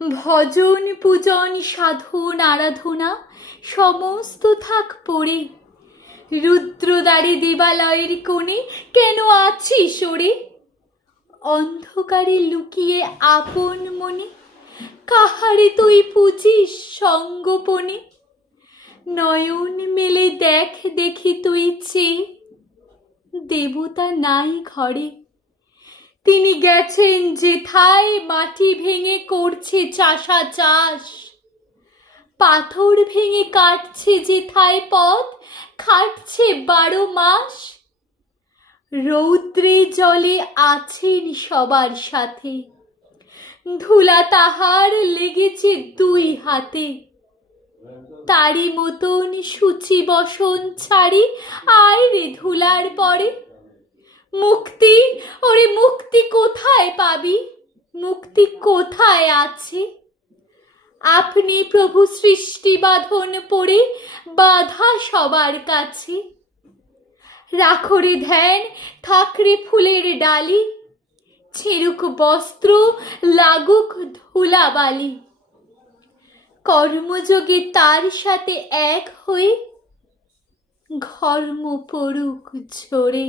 ভজন পূজন সাধন আরাধনা সমস্ত থাক পড়ে। রুদ্রদ্বারে দেবালয়ের কোণে কেন আছিস সরে? অন্ধকারে লুকিয়ে আপন মনে কাহারে তুই পুজিস সঙ্গোপনে? নয়ন মেলে দেখ দেখি তুই চেয়ে, দেবতা নাই ঘরে। তিনি গেছেন যেথায় মাটি ভেঙে করছে চাষা চাষ, পাথর ভেঙে কাটছে যেথায় পথ খাটছে 12 মাস। রৌদ্রে জলে আছেন সবার সাথে, ধুলা তাহার লেগেছে 2 হাতে। তারি মতন সূচি বসন ছাড়ি আয় রে ধুলার পরে। মুক্তি, ওরে মুক্তি কোথায় পাবি? মুক্তি কোথায় আছে? আপনি প্রভু সৃষ্টি বাঁধন পড়ে বাধা সবার কাছে। রাখরে ধ্যান, থাকরে ফুলের ডালি, ছেড়ুক বস্ত্র, লাগুক ধুলাবালি। কর্মযোগে তার সাথে এক হয়ে ঘর্ম পড়ুক ঝরে।